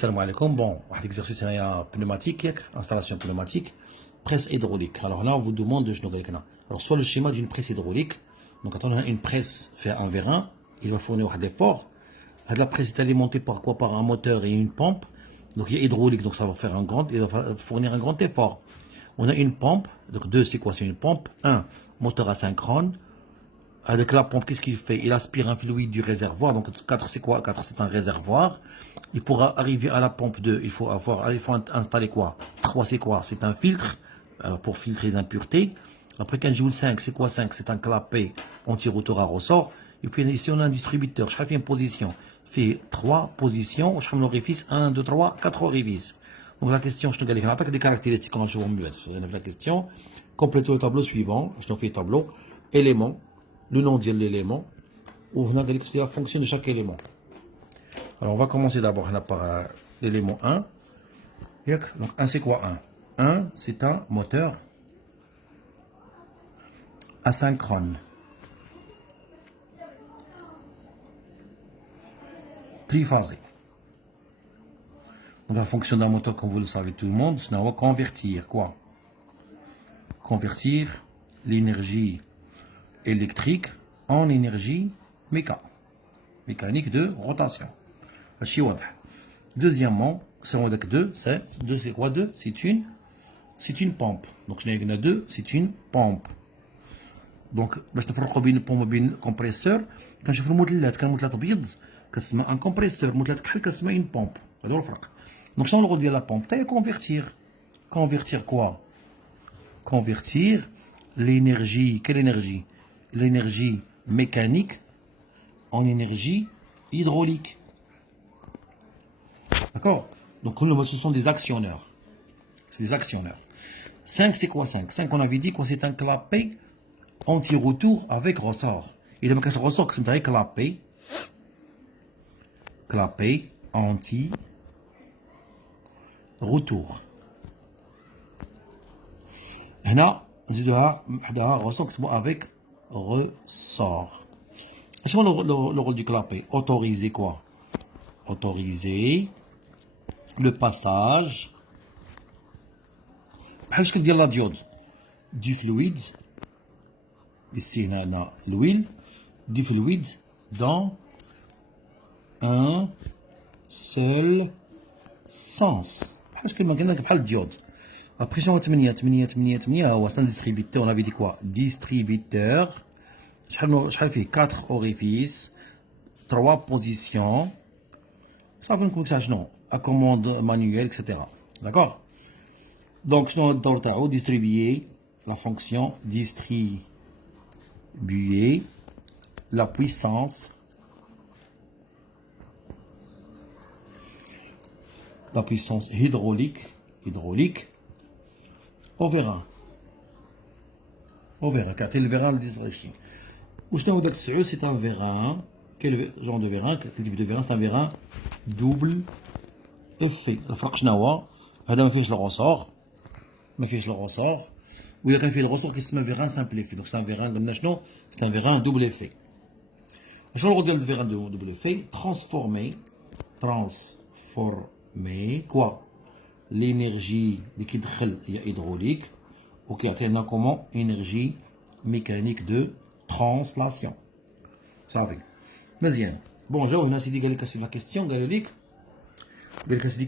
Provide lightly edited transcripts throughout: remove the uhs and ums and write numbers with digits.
Salam alaikum. Bon, l'exercice est pneumatique, installation pneumatique, presse hydraulique. Alors là, on vous demande de genoux. Alors, soit le schéma d'une presse hydraulique. Donc, quand on a une presse fait en vérin, il va fournir un effort. La presse est alimentée par quoi? Par un moteur et une pompe. Donc, il y a hydraulique, donc ça va faire il va fournir un grand effort. On a une pompe. Donc, 2, c'est quoi? C'est une pompe. 1, moteur asynchrone. Avec la pompe, qu'est-ce qu'il fait? Il aspire un fluide du réservoir. Donc 4, c'est quoi? 4, c'est un réservoir. Et pour arriver à la pompe 2, il faut installer quoi? 3, c'est quoi? C'est un filtre. Alors pour filtrer les impuretés. Après 15 joules 5, c'est quoi? 5, c'est un clapet anti-rotor à ressort. Et puis ici, on a un distributeur. Chaque une position fait 3 positions. Je prends l'orifice 1, 2, 3, 4 orifices. Donc la question, je te dis, des caractéristiques. Quand je vous la question, complétez le tableau suivant. Je te fais le tableau. Éléments. Le nom de l'élément, ou on a la fonction de chaque élément. Alors on va commencer d'abord par l'élément 1. Donc 1 c'est quoi 1? 1 c'est un moteur asynchrone. Triphasé. Donc la fonction d'un moteur, comme vous le savez tout le monde, c'est on va convertir quoi? Convertir l'énergie électrique en énergie mécanique de rotation. Deuxièmement, c'est 2, c'est quoi 2? C'est une pompe. Donc, je n'ai 2, c'est une pompe. Donc, باش نفرقوا بين البومب وبين الكمبريسور كنشوفوا الموديلات كان موديلات ابيض كتسمى ان كومبريسور موديلات كحل كتسمى une pompe. هذا هو الفرق. Donc, شنو الغرض ديال لا بومب؟ تاهي convertir quoi? Convertir l'énergie. Quelle énergie? L'énergie mécanique en énergie hydraulique. D'accord? Donc, ce sont des actionneurs. C'est des actionneurs. 5, c'est quoi 5? 5, on avait dit que c'est un clapet anti-retour avec ressort. Il y a un ressort qui est clapet anti-retour. هنا نزيدوها وحدها ressort avec ressort. شنو le rôle du clapet? Autoriser quoi? Autoriser le passage بحال شكل ديال لا ديود du fluide ici هنا l'huile du fluide dans un seul sens بحال شكل ما قلنا لك بحال الديود. Après شنو 8 هو un distributeur. On avait dit quoi? Distributeur. شحال فيه 4 orifices 3 positions. Ça veut dire ça شنو à commande manuelle, etc. D'accord? Donc, je vais distribuer la fonction distribuer la puissance hydraulique au vérin. Car le vérin le distribution. Ou je t'en c'est un vérin. Quel genre de vérin? Quel type de vérin? C'est un vérin double effet. الفرق شنو هو؟ هذا ما فيهش الرصور. وإلا كان فيه الرصور كيسمى فيران سامبل إفي. دونك سي ان فيران قلنا شنو؟ سي ان فيران دوبل إفي. شنو الغرض ديال الفيران دوبل إفي؟ ترانسفورمي كوا؟ لينيرجي اللي كيدخل هي هيدروليك وكيعطينا كومون إنرجي ميكانيك دو ترانسلاسيون. صافي مزيان. بون جاو هنا سيدي قال لك لا كيستيون قالوا لك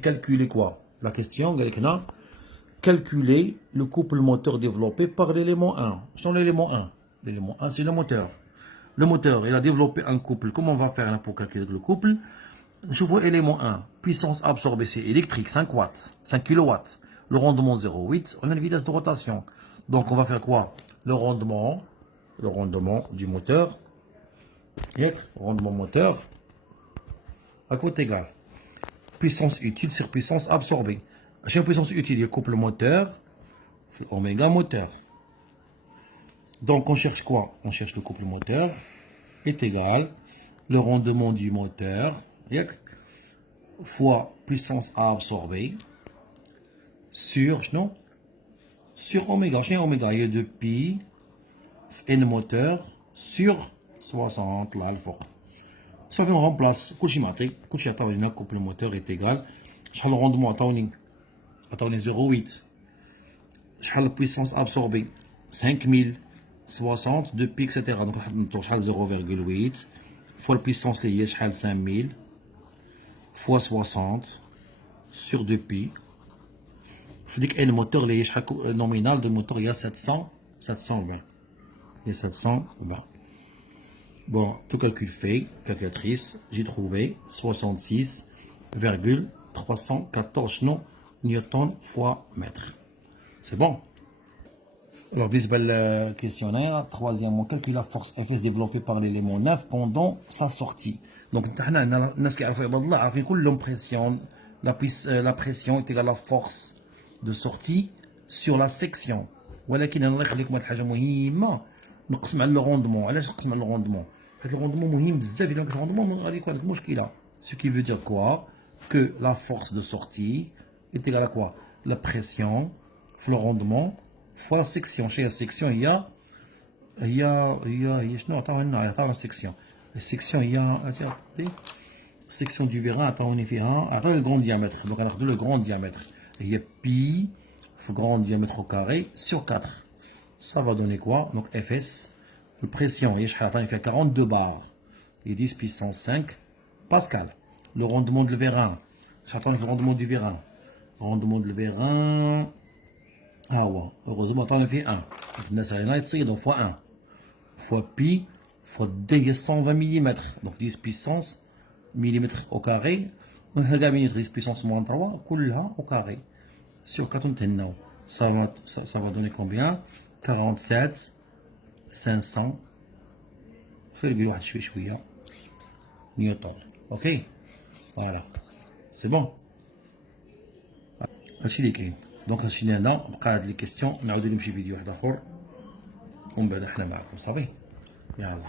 calculer quoi? La question, calculer le couple moteur développé par l'élément 1. Sur l'élément 1. L'élément 1, c'est le moteur. Le moteur, il a développé un couple. Comment on va faire là pour calculer le couple? Je vois élément 1. Puissance absorbée, c'est électrique, 5 watts, 5 kilowatts. Le rendement 0,8. On a une vitesse de rotation. Donc, on va faire quoi? Le rendement du moteur. Rendement moteur. À côté égal. Puissance utile sur puissance absorbée. Chaque puissance utile, il y a couple moteur, oméga moteur. Donc on cherche quoi? On cherche le couple moteur est égal le rendement du moteur fois puissance absorbée sur oméga. Oméga, il y a 2 pi n moteur sur 60 là, le fort. Ça fait on remplace Kushimate, Kushiyata, couple moteur est égal شحال le rendement عطاوني 0,8. شحال la puissance absorbée 5000 60 2 pi etc. donc نحط نطور شحال 0,8 fois la puissance اللي هي شحال 5000 fois 60 sur 2 pi. في ديك ان موتور اللي هي شحال نومينال دو موتور هي 720 هي 720. Bon, tout calcul fait, calculatrice, j'ai trouvé 66,314 newtons fois mètre. C'est bon. Alors, بالنسبة questionnaire, troisièmement, calcule la force Fs développée par l'élément 9 pendant sa sortie. Donc, الناس اللي يعرفوا عباد الله عارفين كلهم pression, la pression est égale à la force de sortie sur la section. ولكن الله يخليكم هاد الحاجة مهمة نقسم على لو روندمون. علاش نقسم على لو روندمون؟ حيت لو روندمون مهم بزاف. الا كان روندمون غادي يكون عندك مشكله. Ce qui veut dire quoi? Que la force de sortie est égale à quoi? La pression fois le rendement fois la section. chez la section هي شنو عطاوها لنا؟ عطاونا section. السيكسيون هي section du vérin عطاوني فيها عطاوني le grand diamètre. donc غناخدو le grand diamètre هي pi fois grand diamètre au carré sur 4. Ça va donner quoi? Donc Fs, la pression, il fait 42 bars, et 10 puissance 5 pascal. Le rendement de vérin, j'attends le rendement du vérin. Rendement de vérin, ah ouais, heureusement, on a fait 1. Donc fois 1, fois pi, fois 2, 120 mm. Donc 10 puissance millimètre au carré. Donc 10 puissance moins 3, كلها au carré. Sur 4, ça va donner combien? 47 500 فيرجل واحد شوية نيوتن. اوكي فوالا سي بون. هادشي اللي كاين. دونك هادشي اللي هنا بقى هاد لي كيستيون نعاودو لهم شي فيديو واحد اخر ومن بعد حنا معاكم صافي. يلا